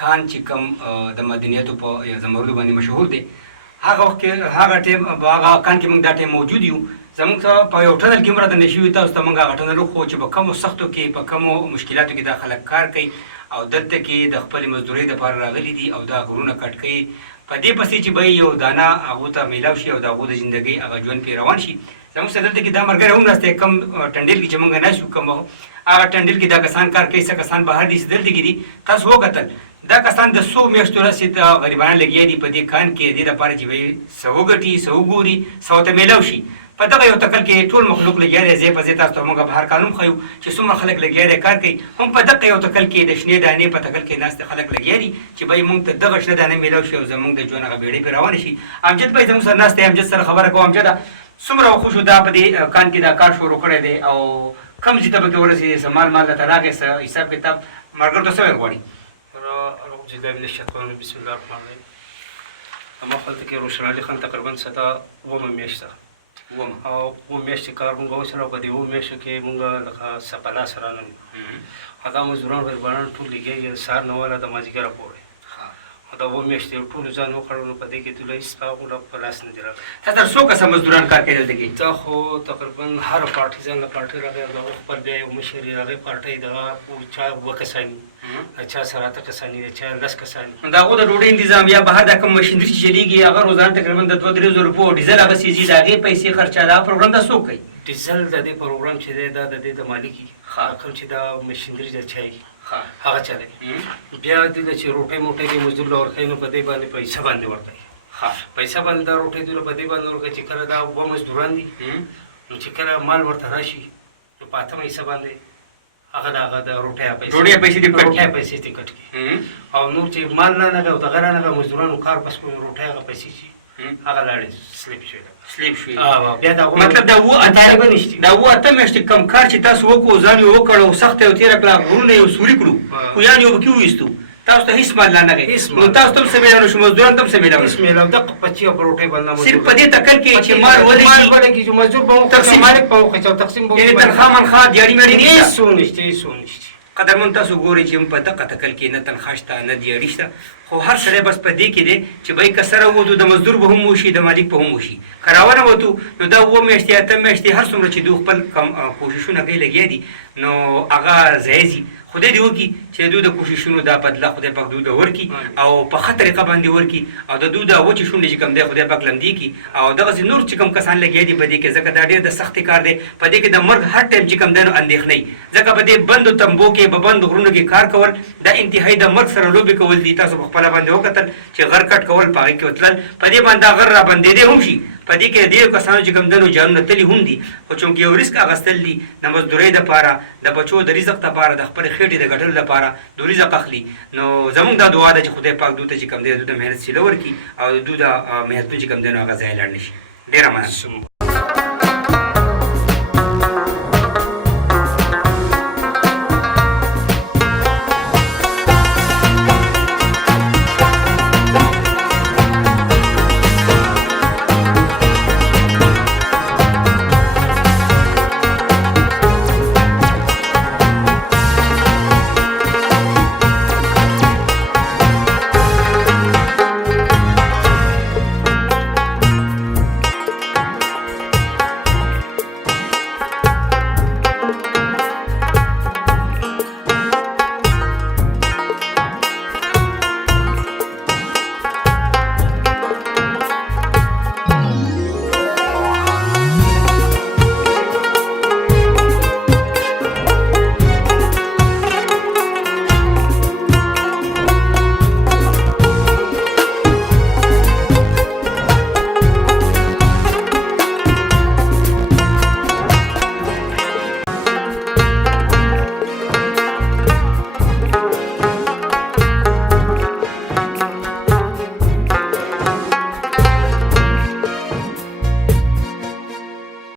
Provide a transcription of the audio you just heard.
کان چې کوم د مدنیتو په زمرودو باندې مشهور دی، هغه وخت کې هغه ټیم هغه کان کې موږ دا ټیم موجود یو. زموږ ته په یو ټنل کې هم راته نشي وي، تاسو ته موږ هغه ټنل وښو چې په کومو سختو کې په کومو مشکلاتو کې دا خلک کار کوي او دلته کې د خپلې مزدورۍ دپاره راغلي دي او دا غرونه کټ کوي په دې پسې چې به یو دانه هغو ته میلاو شي او د هغو د زندګۍ هغه ژوند پرې روان شي. زموږ سره دلته کې دا ملګری هم ناست دی، کوم ټنډیل کې چې موږ ناست یو، کوم هغه ټنډیل کې دا کسان کار کوي، څه کسان بهر دي، څه دلته کې دي. تاسو وکتل دا کسان د څو میاشتو راهیسې ته غریبانه لګیا دي په دې کان کې، دې دپاره چې به څه وګټي، څه وګوري، څه ورته میلاو شي. په دغه یو تکل کې ټول مخلوق لګیا دی، ځای په ځای تاسو ته موږ په هر کال هم ښیو چې څومره خلک لګیا دی کار کوي. هم په دغه یو تکل کې د شنې دانې په تکل کې ناست خلک لګیا دي چې بهی موږ ته دغه شنه دانې میلاو شي او زموږ د ژوند هغه بیړۍ پرې روانه شي. امجد بهی زموږ سره ناست دی، امجد سره خبره کوم. امجده، څومره خوښ دا په دې کان کې دا کار شروع کړی دی او کوم ځای ته پکې ورسېدې، څه مال درته راغی، څه حساب کتاب ملګرو ته څه ویل غواړي؟ أعوذ بالله من الشيطان الرجيم. بسم الله الرحمن الرحيم. اما خپل کې روشن علي خان تقریبا ستا ومه میاشته او اووه میاشتې کار مونږ وکړ او په دې اووه میاشتو کې مونږ لکه سپلا سره نه وو. هغه مزدوران غریبانان ټول لګیا سهار نه واله د مازدیګره پورې دا اووه میاشتې ټولو ځان وکړ نو په دې کې دوی هېڅ هغه په لاس نه دي راغلی. تا سره څو کسه مزدوران کار کوي دلته کې؟ دا خو تقریبا هره پارټي ځان له پارټۍ راغی او د هغه خپل بیا یو مشر یې هغې پارټۍ دغه چا اووه کساني، چا سره اته کساني، چا 10 کساني. د هغو د ډوډۍ انتظام یا بهر دا کوم مشینري چې چلېږي هغه روزانه تقریبا د 2-3 زره روپو ډیزل هغه سیځي، د هغې پیسې خرچه، دا پروګرام دا څوک کوي؟ ډیزل د دې پروګرام چې دی دا د دې د مالکي کوم چې دا مشینري د چای هغه چلوي. بیا دوی له چې روټۍ موټۍ کې مزدور له ورکوي نو په دې باندې پیسه باندې ورکوي، پیسه باندې دا روټۍ دوی له په دې باندې ورکوي چې کله دا اووه مزدوران دي نو چې کله مال ورته راشي نو په اتمه حصه باندې هغه د هغه د روټۍ پیسې دې کټ کړي او نور چې مال رانغی او دغه رانغی مزدورانو کار پس کړو نو روټۍ هغه پیسې چې هغه لاړې سلیپ شوي. مطلب دا اووه اته میاشتې کم کار چې تاسو وکړو، ځان یې وکړ او سخته یې تېره کړه، غرونه یې سوري کړو، خویان یې وبکې وویستو، تاسو ته هېڅ مال رانغی نو تاسو ته هم څه میلاو نه شو، مزدورانو ته هم څه میلاو نه شو. دغه پچې او په روټۍ باندې صرف په دې تکل کې چې مال ولګي، چې مزدور به وکړي، مالک به وکړي او تقسیم به وکړي، یعنې تنخوا منخوا دیاړي میاړي هېڅ نشته، هېڅ نشته. قدرمن تاسو ګورئ چې په دغه تکل کې نه تنخوا شته نه دیاړي شته، خو هر سړی بس په دې کې دی چې بهی که سره ووتو د مزدور به هم وشي، د مالک به هم وشي. که راونه وتو نو دا اووه میاشتې اته میاشتې هر څومره چې دوی خپل کوششونه کوي لګیا دي نو هغه ځای ځي. خدای دې وکړي چې دوی د کوششونو دا بدله خدای پاک دوی ته ورکړي او په ښه طریقه باندې ورکړي او د دوی دا وچې شونډې چې کوم دی خدای پاک لمدې کړي او دغسې نور چې کوم کسان لګیا دي په دې کې، ځکه دا ډېر د سختې کار دی. په دې کې د مرګ هر ټایم چې کوم دی نو اندېښنه وي، ځکه په دې بندو تمبو کې په بندو غرونو کې کار کول دا انتهایي د مرګ سره لوبې کول دي. تاسو په خپله باندې وکتل چې غر کټ کول، په هغې کې وتلل، په دې باندې دا غر را بندېدی هم شي، په دې کې د ډېرو کسانو چې کوم دی نو جانونه تلي هم دي، خو چونکې یو ریسک اخیستل دي د مزدورۍ دپاره، د بچو د رزق دپاره، د خپلې خېټې د ګټلو دپاره دوی رزق اخلي. نو زموږ دا دعا ده چې خدای پاک دوی ته چې کوم دی دوی ته محنت سیله ورکړي او دوی د محنتونو چې کوم دی نو هغه ځای لاړ نه شي. ډېره مننه.